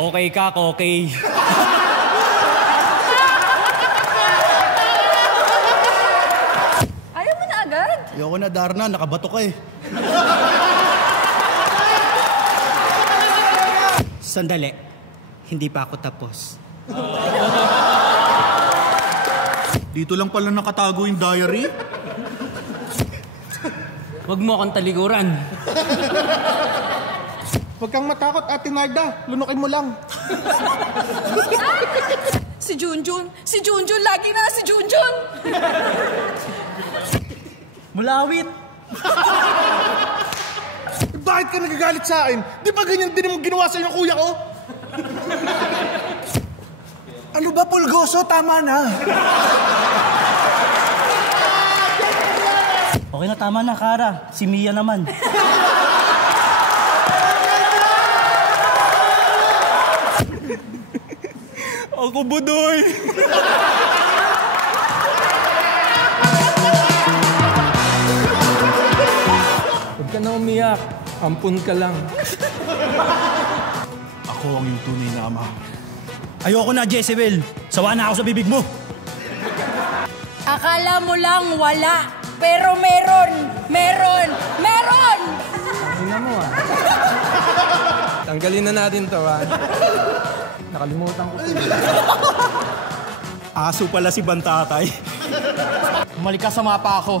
Okay ka, okay. Ayaw mo na agad? Ayoko na, Darna. Nakabato ka eh. Sandali. Hindi pa ako tapos. Dito lang pala nakatago yung diary. Huwag mo akong talikuran. Huwag kang matakot, Ate Narda. Lunukin mo lang. Si Junjun! Si Junjun! Lagi na si Junjun! Mulawit. Bakit ka nagagalit sa akin? Di ba ganyan din ang ginawa sa'yo ng kuya ko? Ano ba, Pulgoso? Tama na. Okay na, tama na, Kara. Si Mia naman. Ako, Budoy. Huwag ka na umiyak. Ampun ka lang. Ako ang yung tunay na ama. Ayoko na, Jezebel. Sawa na ako sa bibig mo. Akala mo lang wala, pero meron! Meron! Meron! Tingnan mo ah. Tanggalin na natin to ah. Nakalimutan ko to. Aso pala si Bantatay. Umalik ka sa mapa ako.